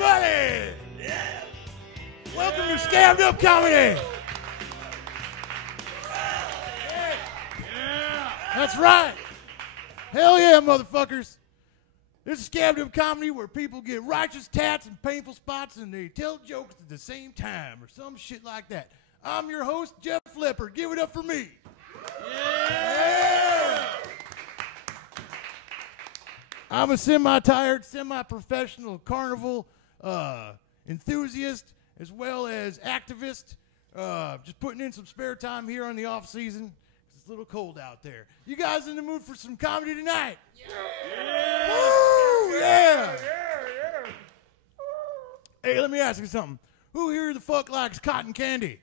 everybody! Yeah. Welcome to Scabbed Up Comedy! Yeah. That's right! Hell yeah, motherfuckers! This is Scabbed Up Comedy where people get righteous tats and painful spots and they tell jokes at the same time or some shit like that. I'm your host, Jeff Leppard. Give it up for me. Yeah! I'm a semi-tired, semi-professional carnival enthusiast as well as activist. Just putting in some spare time here on the off-season. It's a little cold out there. You guys in the mood for some comedy tonight? Yeah! Woo! Yeah! Hey, let me ask you something. Who here the fuck likes cotton candy?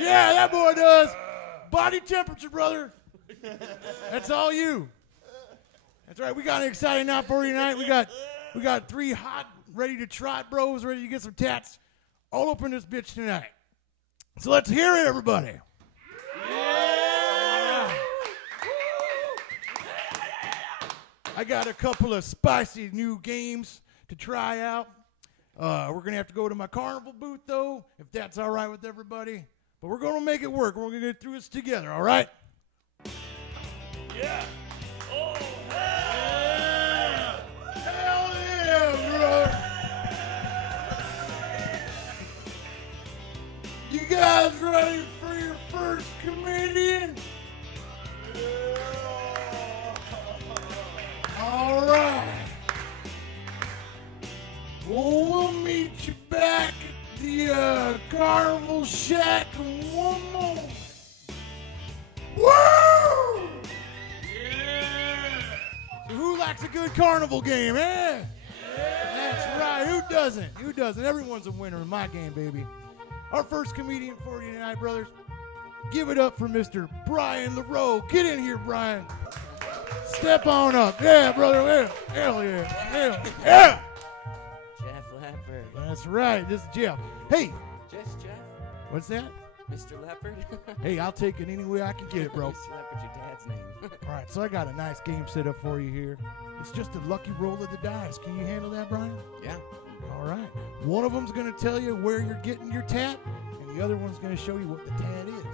Yeah, that boy does. Body temperature, brother. That's all you. That's right. We got an exciting night for you tonight. We got three hot, ready to trot bros, ready to get some tats, all up in this bitch tonight. So let's hear it, everybody. Yeah! I got a couple of spicy new games to try out. We're going to have to go to my carnival booth, though, if that's all right with everybody. But we're going to make it work. We're going to get through this together, all right? Yeah. Oh, hell yeah. Hell yeah, bro. You guys ready for your first comedian? All right. Well, we'll meet you back at the Carnival Shack in one moment. Woo! Yeah! So who likes a good carnival game, eh? Yeah! That's right. Who doesn't? Who doesn't? Everyone's a winner in my game, baby. Our first comedian for you tonight, brothers. Give it up for Mr. Brian Lirot. Get in here, Brian. Step on up. Yeah, brother. Yeah. Hell yeah. Hell yeah. Jeff Leppard. That's right. This is Jeff. Hey. Just Jeff? What's that? Mr. Leppard? Hey, I'll take it any way I can get it, bro. Mr. Leppard's your dad's name. All right, so I got a nice game set up for you here. It's just a lucky roll of the dice. Can you handle that, Brian? Yeah. All right. One of them's going to tell you where you're getting your tat, and the other one's going to show you what the tat is.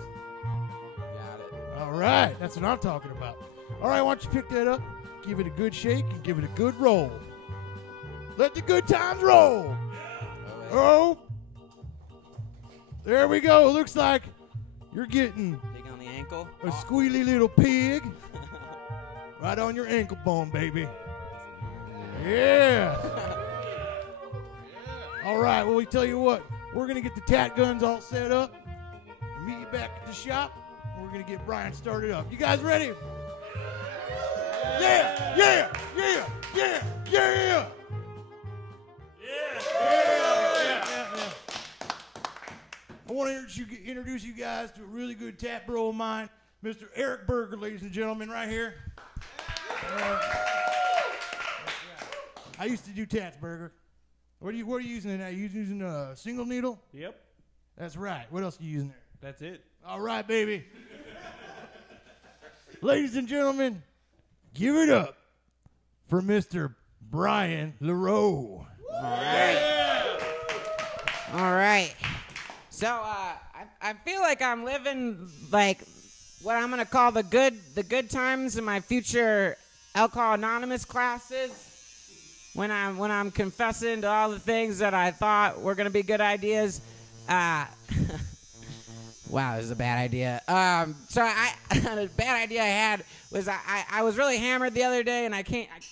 Got it. All right. That's what I'm talking about. All right, why don't you pick that up, give it a good shake, and give it a good roll. Let the good times roll. Yeah. Oh. There we go. Looks like you're getting Pig on the ankle? a squealy little pig right on your ankle bone, baby. Yeah. All right, well, we tell you what. We're going to get the tat guns all set up and meet you back at the shop. And we're going to get Brian started up. You guys ready? Yeah, yeah, yeah, yeah, yeah. I want to introduce you guys to a really good tat bro of mine, Mr. Eric Berger, ladies and gentlemen, right here. I used to do tats, Berger. What are you using now? You using a single needle? Yep. That's right. What else are you using there? That's it. All right, baby. Ladies and gentlemen, give it up for Mr. Brian Lirot. All right. All right. So, I feel like I'm living like what I'm gonna call the good times in my future Alcohol Anonymous classes. When I'm confessing to all the things that I thought were gonna be good ideas. Wow, this is a bad idea. So the bad idea I had was I was really hammered the other day, and I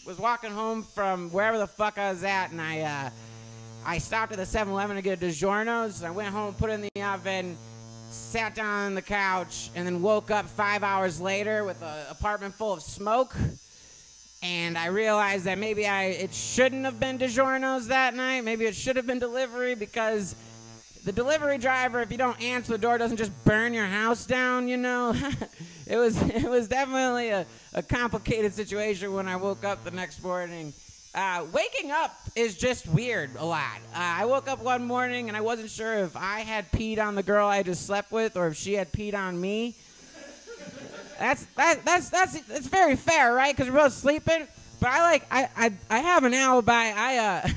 was walking home from wherever the fuck I was at, and I stopped at the 7-Eleven to get a DiGiorno's. I went home, put it in the oven, sat down on the couch, and then woke up 5 hours later with an apartment full of smoke. And I realized that maybe it shouldn't have been DiGiorno's that night. Maybe it should have been delivery, because the delivery driver, if you don't answer the door, doesn't just burn your house down, you know? It was definitely a complicated situation when I woke up the next morning. Waking up is just weird a lot. I woke up one morning and I wasn't sure if I had peed on the girl I just slept with or if she had peed on me. That's very fair, right? Because we're both sleeping. But I have an alibi.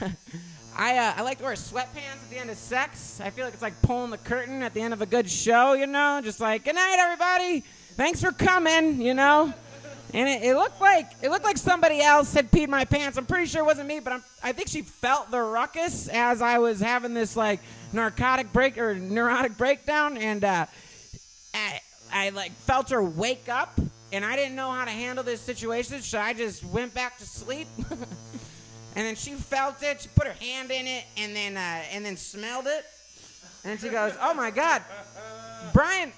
I like to wear sweatpants at the end of sex. I feel like it's like pulling the curtain at the end of a good show, you know? Just like, good night, everybody. Thanks for coming, you know? And it looked like somebody else had peed my pants. I'm pretty sure it wasn't me, but I think she felt the ruckus as I was having this like neurotic breakdown, and I like felt her wake up, and I didn't know how to handle this situation, so I just went back to sleep. And then she felt it. She put her hand in it, and then smelled it, and she goes, "Oh my God, Brian,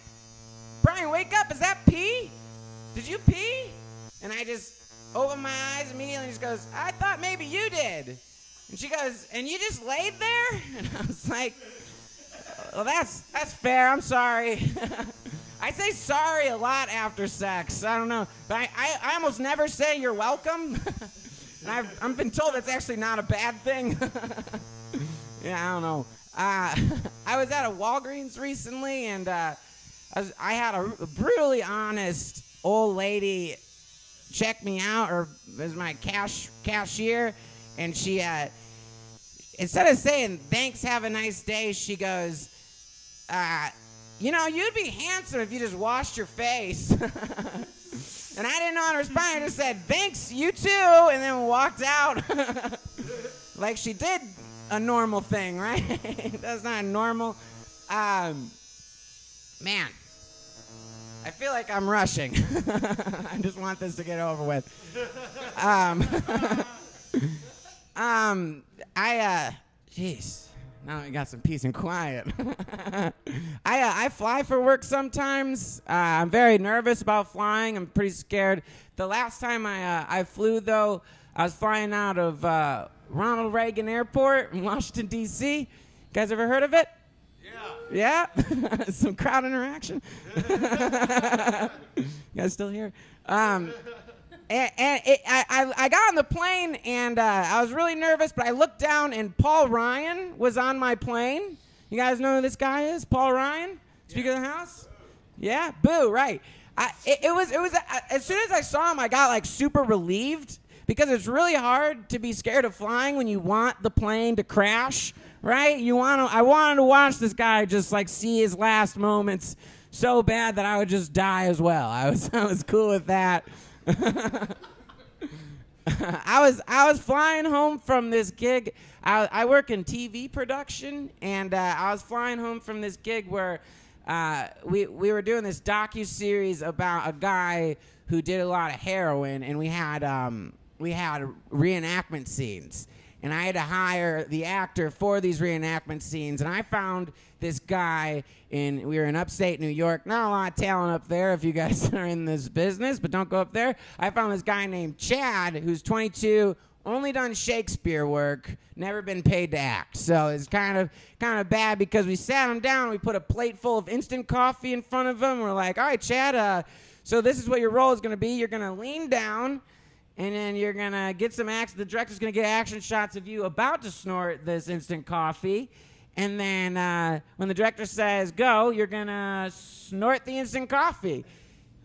wake up! Is that pee? Did you pee?" And I just opened my eyes immediately and just goes, "I thought maybe you did." And she goes, "And you just laid there?" And I was like, "Well, that's fair. I'm sorry." I say sorry a lot after sex. I don't know. But I almost never say you're welcome. And I've been told that's actually not a bad thing. Yeah, I don't know. I was at a Walgreens recently, and I had a brutally honest old lady check me out, or as my cashier, and she instead of saying thanks, have a nice day, she goes, you know, you'd be handsome if you just washed your face. And I didn't know how to respond. I just said, thanks, you too, and then walked out. Like she did a normal thing, right? That's not normal. Man, I feel like I'm rushing. I just want this to get over with. Jeez. Now we got some peace and quiet. I fly for work sometimes. I'm very nervous about flying. I'm pretty scared. The last time I flew, though, I was flying out of Ronald Reagan Airport in Washington, D.C. You guys ever heard of it? Yeah? Some crowd interaction? You guys still here? I got on the plane, and I was really nervous, but I looked down, and Paul Ryan was on my plane. You guys know who this guy is? Paul Ryan? Speaker of the House? Yeah? Boo, right. It was as soon as I saw him, I got, like, super relieved, because it's really hard to be scared of flying when you want the plane to crash, right? I wanted to watch this guy just, like, see his last moments so bad that I would just die as well. I was cool with that. I was flying home from this gig. I work in TV production, and I was flying home from this gig where we were doing this docu-series about a guy who did a lot of heroin, and we had reenactment scenes. And I had to hire the actor for these reenactment scenes. And I found this guy we were in upstate New York. Not a lot of talent up there if you guys are in this business, but don't go up there. I found this guy named Chad, who's 22, only done Shakespeare work, never been paid to act. So it's kind of bad, because we sat him down, we put a plate full of instant coffee in front of him. We're like, all right, Chad, so this is what your role is going to be. You're going to lean down, and then you're going to get some action. The director's going to get action shots of you about to snort this instant coffee. And then when the director says go, you're going to snort the instant coffee.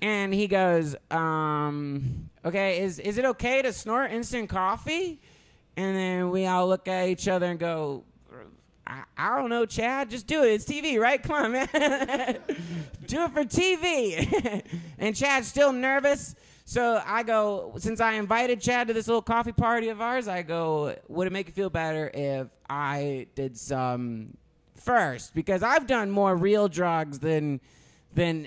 And he goes, okay, is it okay to snort instant coffee? And then we all look at each other and go, I don't know, Chad. Just do it. It's TV, right? Come on, man. Do it for TV. And Chad's still nervous. So I go, since I invited Chad to this little coffee party of ours, I go, would it make you feel better if I did some first? Because I've done more real drugs than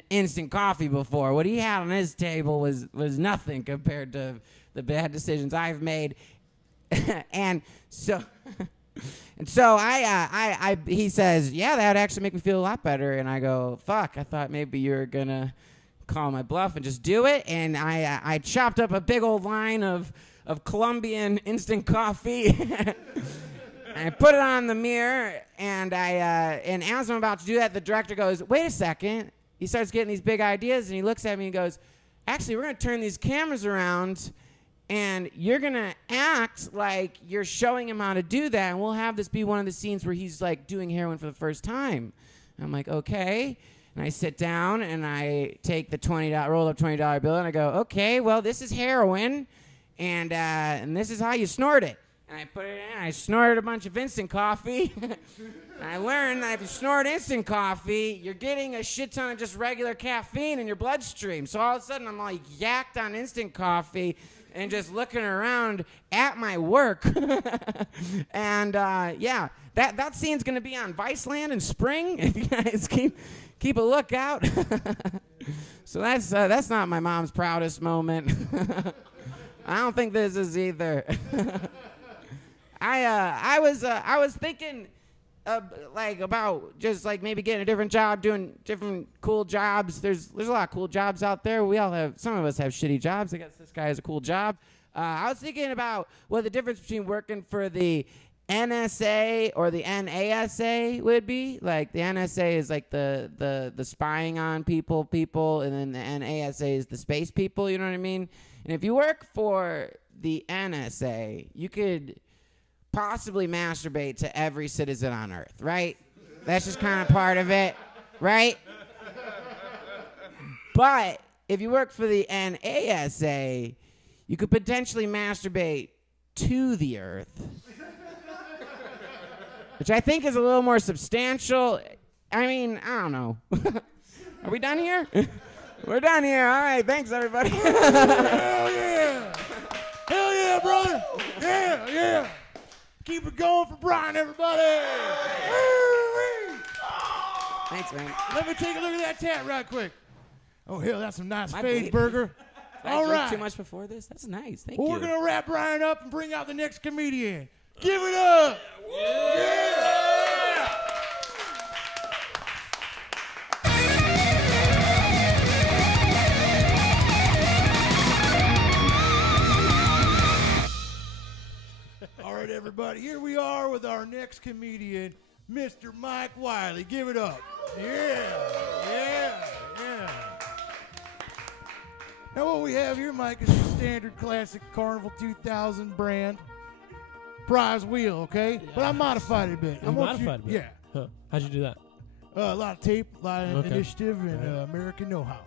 instant coffee before. What he had on his table was nothing compared to the bad decisions I've made. And so he says, yeah, that would actually make me feel a lot better. And I go, fuck, I thought maybe you were going to call my bluff and just do it. And I chopped up a big old line of Colombian instant coffee. I put it on the mirror, and and as I'm about to do that, the director goes, wait a second. He starts getting these big ideas, and he looks at me and goes, actually, we're going to turn these cameras around, and you're going to act like you're showing him how to do that, and we'll have this be one of the scenes where he's, like, doing heroin for the first time. And I'm like, okay. And I sit down, and I take the rolled-up $20 bill, and I go, okay, well, this is heroin, and this is how you snort it. and I put it in. I snorted a bunch of instant coffee. I learned that if you snort instant coffee, you're getting a shit ton of just regular caffeine in your bloodstream. So all of a sudden, I'm like yacked on instant coffee and just looking around at my work. And yeah, that scene's gonna be on Viceland in spring. If you guys keep a lookout. So that's not my mom's proudest moment. I don't think this is either. I was thinking about just like maybe getting a different job, doing different cool jobs. There's a lot of cool jobs out there. Some of us have shitty jobs. I guess this guy has a cool job. I was thinking about what the difference between working for the NSA or the NASA would be. Like the NSA is like the spying on people, and then the NASA is the space people, you know what I mean? And if you work for the NSA, you could possibly masturbate to every citizen on Earth, right? That's just kind of part of it, right? But if you work for the NASA, you could potentially masturbate to the Earth, which I think is a little more substantial. I mean, I don't know. Are we done here? We're done here. All right, thanks, everybody. Hell yeah! Hell yeah, brother! Yeah, yeah! Keep it going for Brian, everybody! Thanks, man. Let me take a look at that tat right quick. Oh, hell, that's some nice My phage bleed. burger. All right. Too much before this? That's nice. Thank Well, you. we're going to wrap Brian up and bring out the next comedian. Give it up! Yeah! All right, everybody, here we are with our next comedian, Mr. Mike Wiley. Give it up. Yeah, yeah, yeah. Now what we have here, Mike, is a standard classic Carnival 2000 brand prize wheel, okay? Yeah. But I modified it a bit. You modified it a bit? Yeah. Huh. How'd you do that? A lot of tape, a lot of initiative, and American know-how.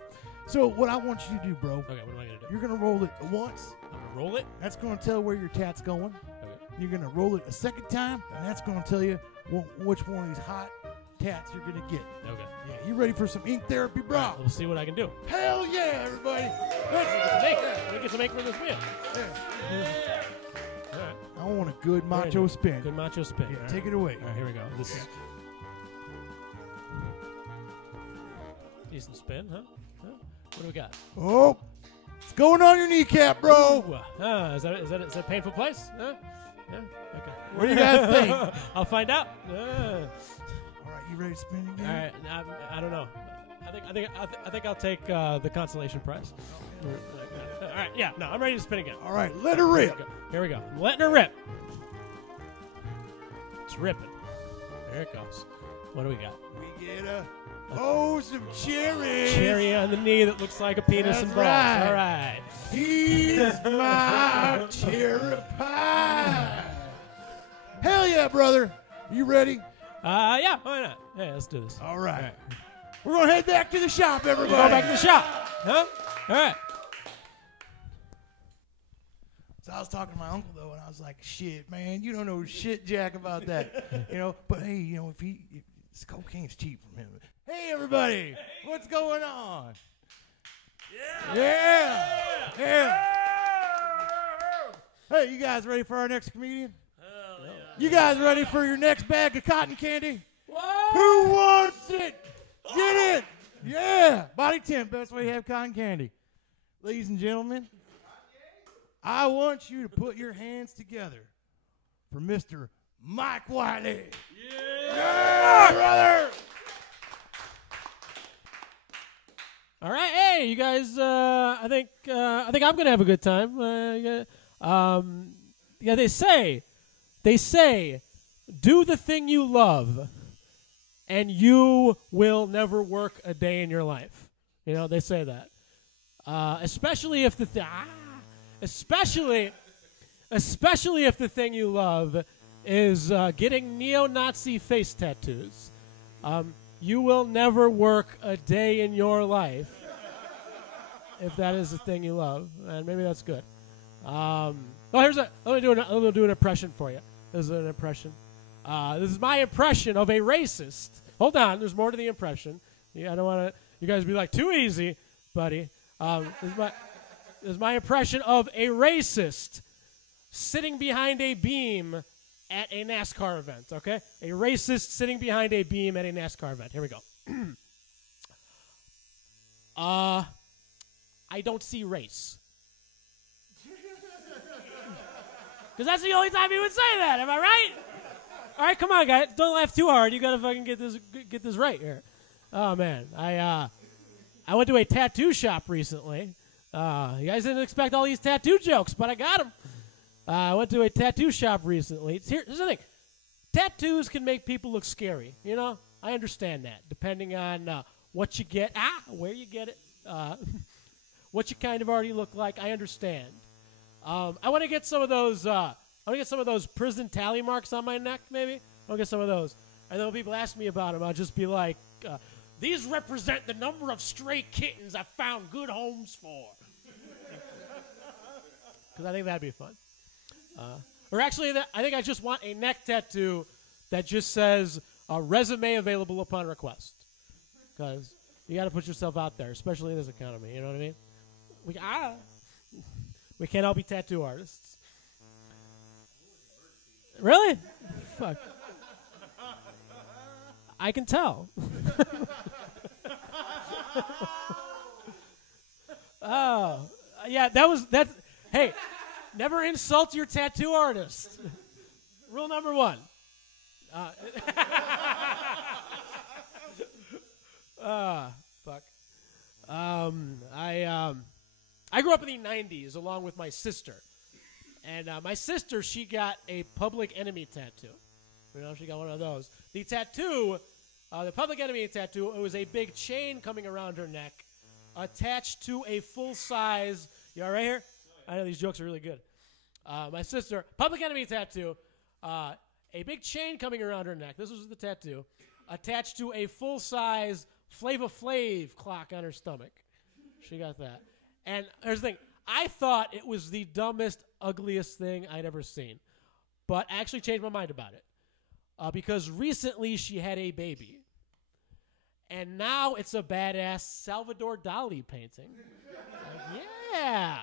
So what I want you to do, bro. Okay, what am I going to do? You're going to roll it once. I'm going to roll it? That's going to tell where your tat's going. Okay. You're going to roll it a second time, and that's going to tell you which one of these hot tats you're going to get. Okay. Yeah, you ready for some ink therapy, bro? Right, we'll see what I can do. Hell yeah, everybody. We get to make for this wheel. Yeah. All right. I want a good macho spin. Good macho spin. Yeah, All take right. it away. All right, here we go. This is decent spin, huh? What do we got? Oh, it's going on your kneecap, bro. Ooh, is that a painful place? Huh? Yeah. Okay. What do you guys think? I'll find out. All right, you ready to spin again? All right. I don't know. I think I'll take the consolation prize. All right. Yeah. No, I'm ready to spin again. All right, let her rip. Here we go. I'm letting her rip. It's ripping. There it goes. What do we got? We get some cherry. Cherry on the knee that looks like a penis That's and balls. right. All right. He's my cherry pie. Hell yeah, brother. You ready? Yeah. Why not? Hey, let's do this. All right. We're going to head back to the shop, everybody. Go back to the shop. Huh? All right. So I was talking to my uncle, though, and I was like, shit, man, you don't know shit, Jack, about that. But hey, if cocaine's cheap from him. Hey, everybody. What's going on? Yeah. Hey, you guys ready for our next comedian? Hell yeah. You guys ready for your next bag of cotton candy? What? Who wants it? Get it. Yeah. Body temp, best way to have cotton candy. Ladies and gentlemen, I want you to put your hands together for Mr. Mike Wiley. Yeah, brother. All right, hey, you guys. I think I'm gonna have a good time. Yeah, they say, do the thing you love, and you will never work a day in your life. They say that, especially if especially if the thing you love is getting neo-Nazi face tattoos. You will never work a day in your life if that is the thing you love, and maybe that's good. Let me do an impression for you. This is an impression. This is my impression of a racist. Hold on, there's more to the impression. Yeah, I don't want you guys to be like, too easy, buddy. This is my impression of a racist sitting behind a beam at a NASCAR event, okay? A racist sitting behind a beam at a NASCAR event. Here we go. I don't see race. Because that's the only time he would say that, am I right? All right, come on, guys. Don't laugh too hard. You got to fucking get this right here. Oh, man. I went to a tattoo shop recently. You guys didn't expect all these tattoo jokes, but I got them. I went to a tattoo shop recently. Here's the thing. Tattoos can make people look scary, you know? I understand that, depending on what you get, where you get it, what you kind of already look like. I understand. I want to get some of those. I want to get some of those prison tally marks on my neck. Maybe I want to get some of those. And then when people ask me about them, I'll just be like, "These represent the number of stray kittens I found good homes for." Because I think that'd be fun. Or actually, I think I just want a neck tattoo that just says "resume available upon request." Because you got to put yourself out there, especially in this economy. You know what I mean? We can't all be tattoo artists. Really? Fuck. I can tell. Oh, yeah, that. Hey, never insult your tattoo artist. Rule number 1. Fuck. I grew up in the 90s along with my sister. And my sister, she got a Public Enemy tattoo. You know, she got one of those. The tattoo, the Public Enemy tattoo, it was a big chain coming around her neck attached to a full-size, you all right here? I know these jokes are really good. My sister, Public Enemy tattoo, a big chain coming around her neck. This was the tattoo. Attached to a full-size Flava Flav clock on her stomach. She got that. And here's the thing. I thought it was the dumbest, ugliest thing I'd ever seen. But I actually changed my mind about it. Because recently she had a baby. And now it's a badass Salvador Dali painting. Like, yeah.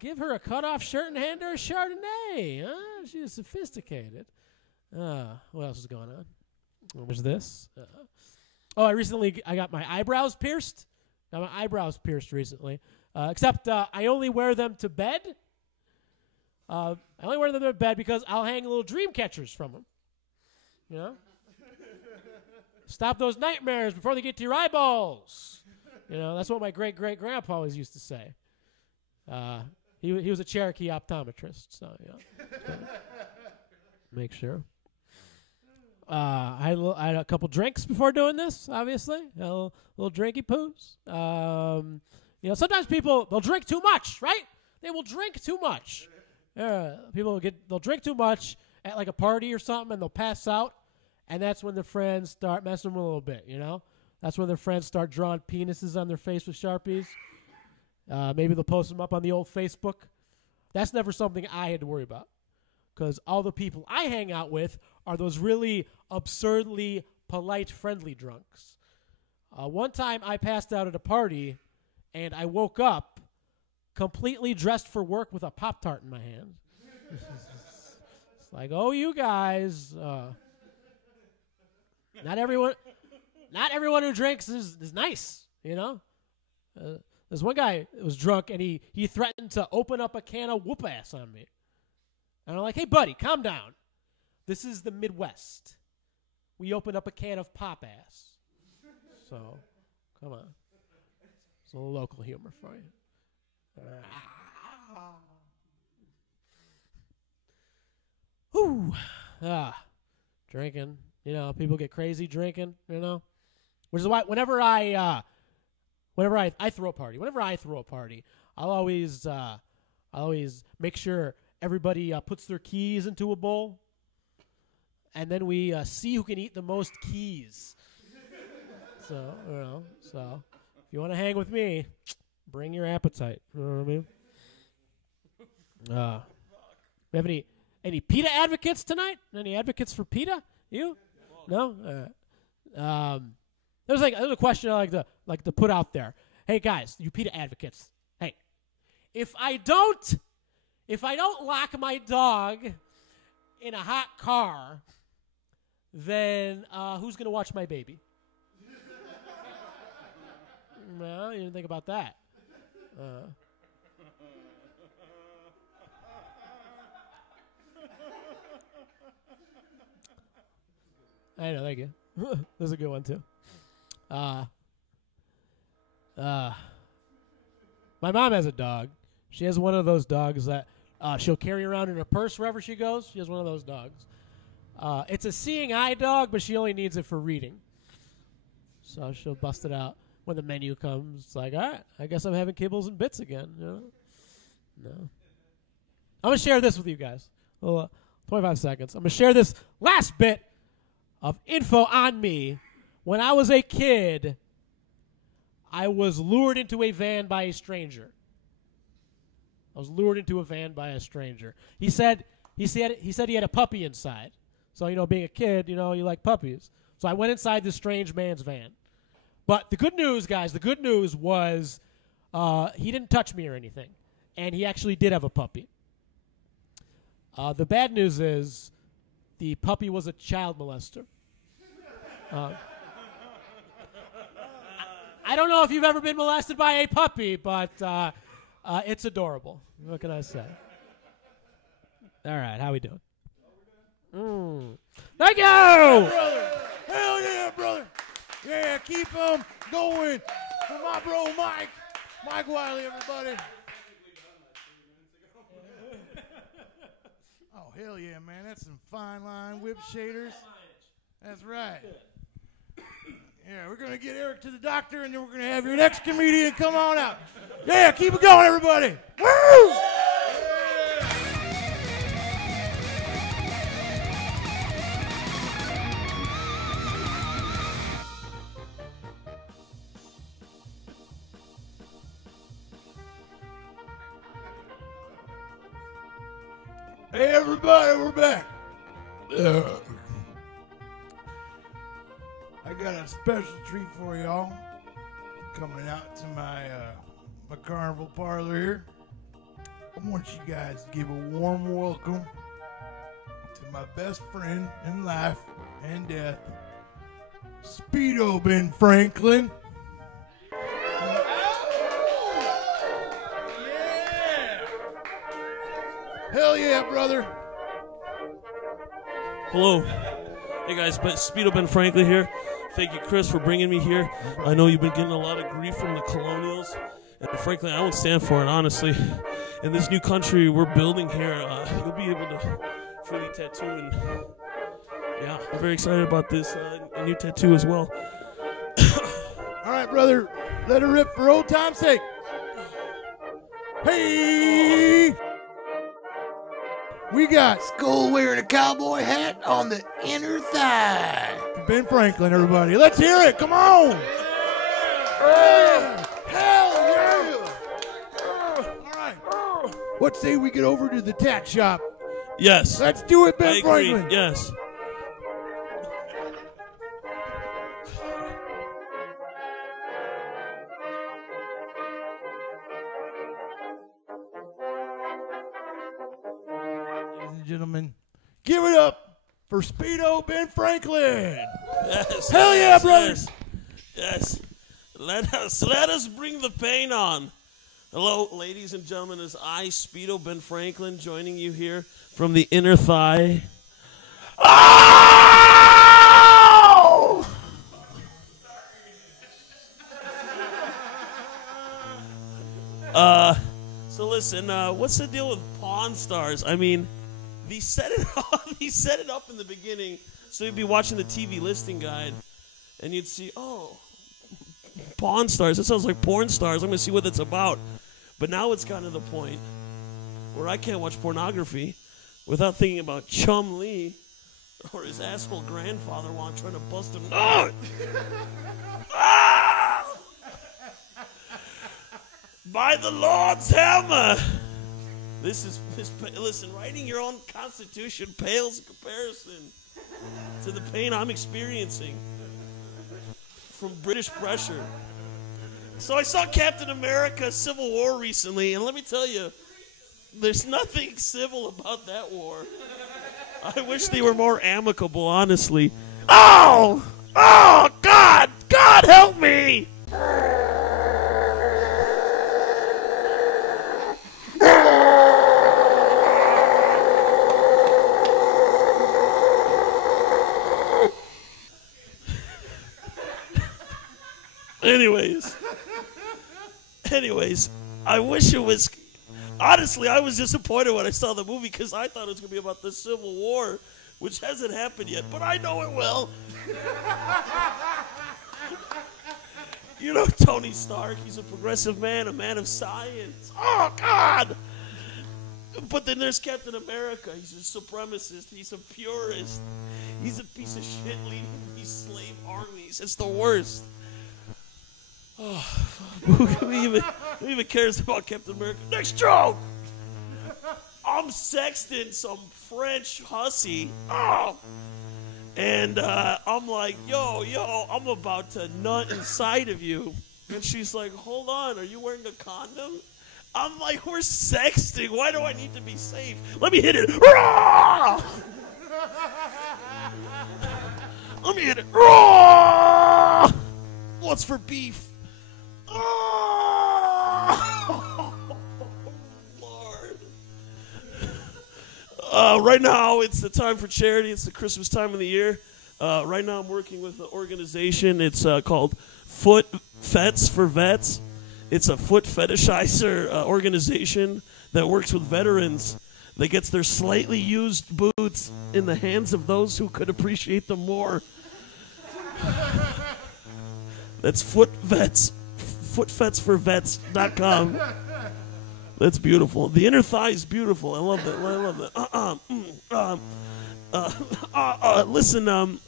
Give her a cut-off shirt and hand her a Chardonnay. Huh? She's sophisticated. What else is going on? There's this. I got my eyebrows pierced. Got my eyebrows pierced recently. Except I only wear them to bed. I only wear them to bed because I'll hang little dream catchers from them. You know? Stop those nightmares before they get to your eyeballs. You know, that's what my great-great-grandpa always used to say. He was a Cherokee optometrist, so, yeah. Make sure. I had a couple drinks before doing this, obviously. A little drinky poos. You know, sometimes people, they'll drink too much, right? They will drink too much. They'll drink too much at like a party or something, and they'll pass out, and that's when their friends start messing with them a little bit, you know? That's when their friends start drawing penises on their face with Sharpies. Maybe they'll post them up on the old Facebook. That's never something I had to worry about, because all the people I hang out with are those really absurdly polite, friendly drunks. One time I passed out at a party, and I woke up completely dressed for work with a Pop-Tart in my hand. It's like, oh, you guys. Not everyone who drinks is nice, you know? There's one guy that was drunk, and he threatened to open up a can of whoop ass on me. And I'm like, hey, buddy, calm down. This is the Midwest. We open up a can of pop ass. So, come on. It's a little local humor for you. Whew. Drinking. You know, people get crazy drinking, you know? Which is why whenever I throw a party, I'll always make sure everybody puts their keys into a bowl, and then we see who can eat the most keys. So, you know, if you want to hang with me, bring your appetite. You know what I mean? We have any PETA advocates tonight? Any advocates for PETA? You? No? There's a question I like to put out there. Hey guys, you PETA advocates. Hey, if I don't lock my dog in a hot car, then who's gonna watch my baby? Well, you didn't think about that. I know, thank you. That's a good one too. My mom has a dog. She has one of those dogs that she'll carry around in her purse wherever she goes. She has one of those dogs. It's a seeing eye dog, but she only needs it for reading. So she'll bust it out when the menu comes. It's like, all right, I guess I'm having kibbles and bits again. You know? No. I'm going to share this with you guys. 25 seconds. I'm going to share this last bit of info on me. When I was a kid, I was lured into a van by a stranger. He said he had a puppy inside. So, being a kid, you like puppies. So I went inside this strange man's van. But the good news, guys, was he didn't touch me or anything. And he actually did have a puppy. The bad news is the puppy was a child molester. I don't know if you've ever been molested by a puppy, but it's adorable. What can I say? All right, how we doing? Thank you! Brother. Hell yeah, brother. Yeah, keep them going. For my bro, Mike. Mike Wiley, everybody. Oh, hell yeah, man. That's some fine line whip shaders. That's right. Yeah, we're going to get Eric to the doctor, and then we're going to have your next comedian come on out. Yeah, keep it going, everybody. Woo! Hey, everybody, we're back. I got a special treat for y'all coming out to my carnival parlor here. I want you guys to give a warm welcome to my best friend in life and death, Speedo Ben Franklin. Hell yeah, brother. Hello. Hey guys, Speedo Ben Franklin here. Thank you, Chris, for bringing me here. I know you've been getting a lot of grief from the colonials, and frankly, I won't stand for it, honestly. In this new country we're building here, you'll be able to freely tattoo, and yeah, I'm very excited about this new tattoo as well. All right, brother, let her rip for old time's sake. Hey! We got Skull wearing a cowboy hat on the inner thigh. Ben Franklin, everybody. Let's hear it. Come on. Yeah. Hell yeah. All right. What say we get over to the tat shop? Yes. Let's do it, Ben I Franklin. agree. Yes. Gentlemen, give it up for Speedo Ben Franklin. Yes. Hell yeah, yes, brothers. Yes. Let us bring the pain on. Hello, ladies and gentlemen. It's I, Speedo Ben Franklin, joining you here from the inner thigh. Oh! So listen, what's the deal with Pawn Stars? I mean, They set it up in the beginning, so you'd be watching the TV listing guide, and you'd see, oh, Pawn Stars. That sounds like porn stars. I'm going to see what that's about. But now it's gotten to the point where I can't watch pornography without thinking about Chum Lee or his asshole grandfather while I'm trying to bust him. No! Ah! By the Lord's hammer! Listen, writing your own constitution pales in comparison to the pain I'm experiencing from British pressure. So I saw Captain America Civil War recently, and let me tell you, there's nothing civil about that war. I wish they were more amicable, honestly. Oh, God help me! Anyways, I wish it was. Honestly, I was disappointed when I saw the movie because I thought it was going to be about the Civil War, which hasn't happened yet, but I know it will. You know Tony Stark, he's a progressive man, a man of science. Oh, God! But then there's Captain America. He's a supremacist. He's a purist. He's a piece of shit leading these slave armies. It's the worst. Oh, who even cares about Captain America? Next joke! I'm sexting some French hussy. Oh! And I'm like, yo, I'm about to nut inside of you. And she's like, hold on, are you wearing a condom? I'm like, we're sexting. Why do I need to be safe? Let me hit it. Raw! Let me hit it. Raw! What's for beef? Oh, Lord. Right now, it's the time for charity. It's the Christmas time of the year. Right now, I'm working with an organization. It's called Foot Fets for Vets. It's a foot fetishizer organization that works with veterans that gets their slightly used boots in the hands of those who could appreciate them more. That's footfetsforvets.com. That's beautiful. The inner thigh is beautiful. I love that. Listen,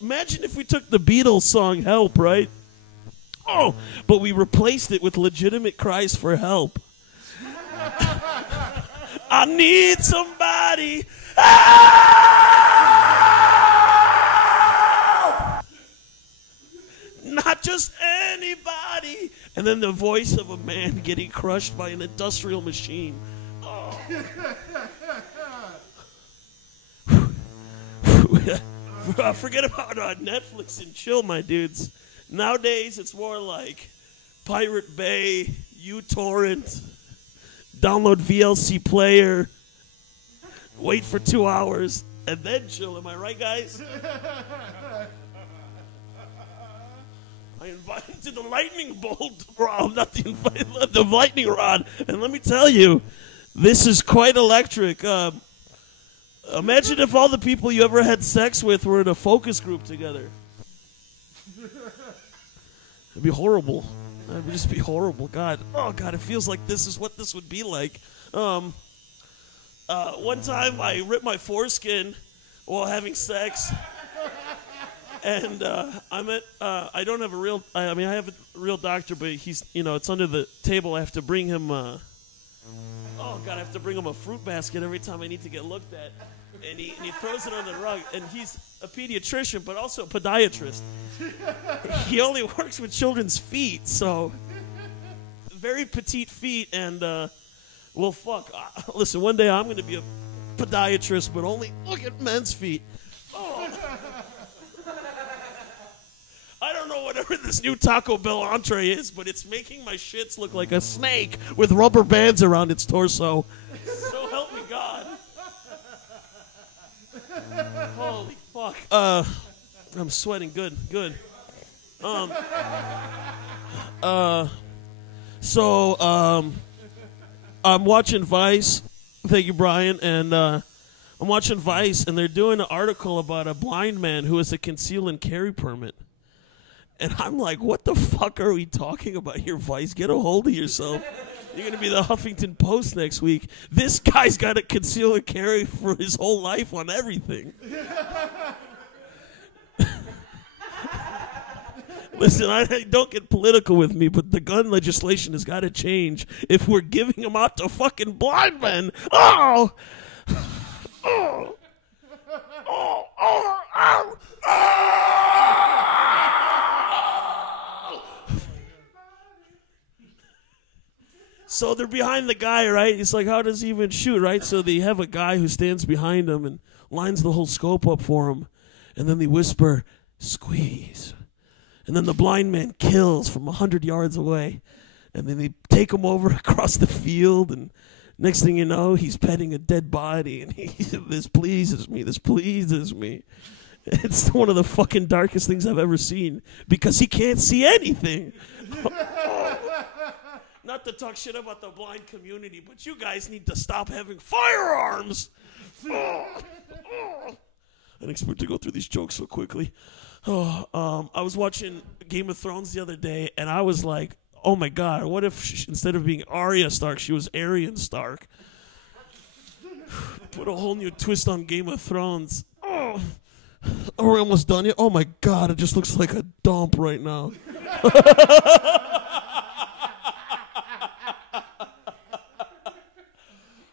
imagine if we took the Beatles song Help, right? Oh, but we replaced it with legitimate cries for help. I need somebody. Help! Not just anybody. And then the voice of a man getting crushed by an industrial machine. Oh. Forget about Netflix and chill, my dudes. Nowadays, it's more like Pirate Bay, uTorrent, download VLC player, wait for 2 hours, and then chill. Am I right, guys? I invite him to the lightning bolt, not the lightning rod. And let me tell you, this is quite electric. Imagine if all the people you ever had sex with were in a focus group together. It'd be horrible. It would just be horrible. God. Oh, God, it feels like this is what this would be like. One time I ripped my foreskin while having sex. And I don't have a real, I have a real doctor, but he's, it's under the table. I have to bring him, I have to bring him a fruit basket every time I need to get looked at. And he throws it on the rug. And he's a pediatrician, but also a podiatrist. He only works with children's feet, so very petite feet. And, well, fuck. Listen, one day I'm going to be a podiatrist, but only look at men's feet. Oh. I don't know whatever this new Taco Bell entree is, but it's making my shits look like a snake with rubber bands around its torso. So help me God. Holy fuck. I'm sweating. Good. I'm watching Vice. Thank you, Brian. And I'm watching Vice, and they're doing an article about a blind man who has a conceal and carry permit. And I'm like, what the fuck are we talking about here, Vice? Get a hold of yourself. You're going to be the Huffington Post next week. This guy's got to conceal and carry for his whole life on everything. Listen, I don't get political with me, but the gun legislation has got to change if we're giving them out to fucking blind men. Oh! Oh! Oh! Oh! Oh! Oh! So they're behind the guy, right? He's like, how does he even shoot, right? So they have a guy who stands behind him and lines the whole scope up for him. And then they whisper, squeeze. And then the blind man kills from 100 yards away. And then they take him over across the field. And next thing you know, he's petting a dead body. And this pleases me. This pleases me. It's one of the fucking darkest things I've ever seen. Because he can't see anything. Not to talk shit about the blind community, but you guys need to stop having firearms. I didn't expect to go through these jokes so quickly. I was watching Game of Thrones the other day, and I was like, oh my God, what if instead of being Arya Stark, she was Aryan Stark? Put a whole new twist on Game of Thrones. Oh, are we almost done yet? Oh my God, it just looks like a dump right now.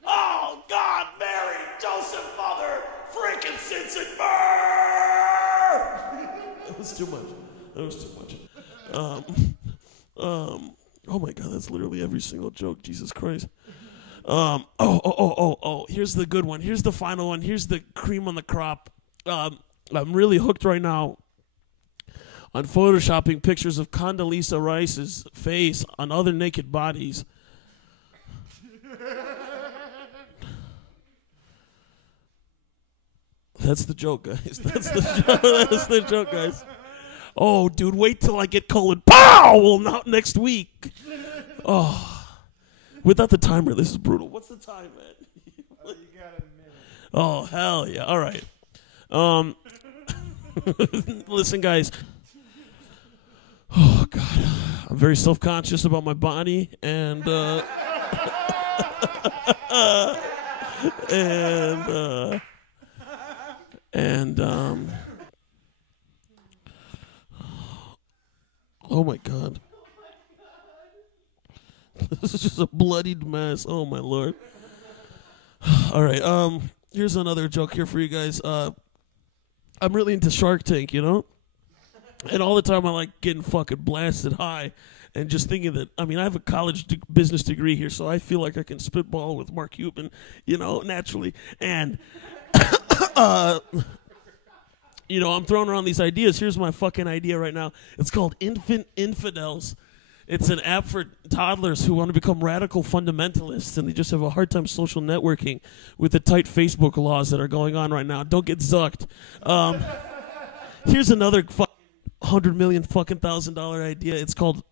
Oh God, Mary, Joseph, Mother, frankincense and myrrh. That was too much. Oh my God, that's literally every single joke. Jesus Christ. Here's the good one. Here's the final one. Here's the cream on the crop. I'm really hooked right now on photoshopping pictures of Condoleezza Rice's face on other naked bodies. That's the joke, guys. That's the joke, guys. Oh, dude, wait till I get colon. Pow! Well, not next week. Oh, without the timer, this is brutal. What's the time, man? You got a minute. Oh, hell yeah. All right. Listen, guys. Oh, God. I'm very self-conscious about my body, and oh my God. This is just a bloodied mess. Oh my Lord. All right. Here's another joke here for you guys. I'm really into Shark Tank, you know? And all the time I like getting fucking blasted high and just thinking that, I mean, I have a college business degree here, so I feel like I can spitball with Mark Cuban, you know, naturally. And, you know, I'm throwing around these ideas. Here's my fucking idea right now. It's called Infant Infidels. It's an app for toddlers who want to become radical fundamentalists, and they just have a hard time social networking with the tight Facebook laws that are going on right now. Don't get zucked. Here's another $100 million fucking $1,000 idea. It's called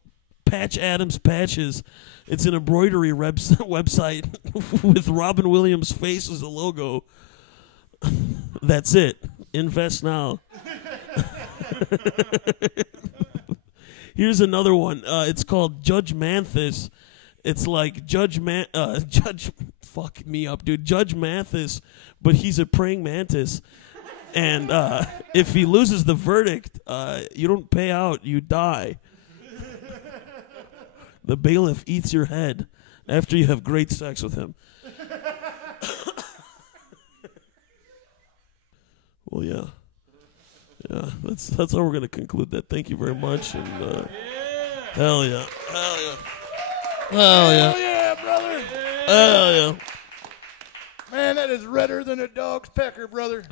Patch Adams Patches. It's an embroidery website with Robin Williams' face as a logo. That's it. Invest now. Here's another one. It's called Judge Manthis. It's like Judge fuck me up, dude. Judge Mathis, but he's a praying mantis. And if he loses the verdict, you don't pay out, you die. The bailiff eats your head after you have great sex with him. Well, yeah. Yeah, that's how we're going to conclude that. Thank you very much. And hell yeah. Hell yeah. Hell yeah. Hell yeah, brother. Hell yeah. Man, that is redder than a dog's pecker, brother.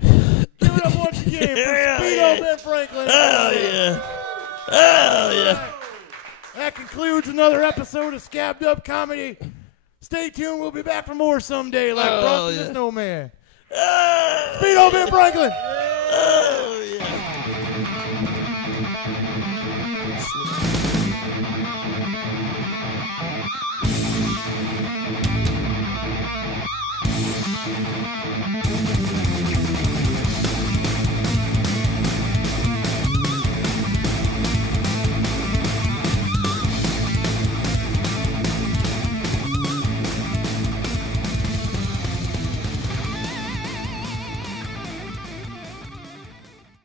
Give it up once again for Speedo Ben Franklin. Hell yeah. Hell yeah. That concludes another episode of Scabbed Up Comedy. Stay tuned. We'll be back for more someday like Frosty the Snowman. Speedo Ben Franklin.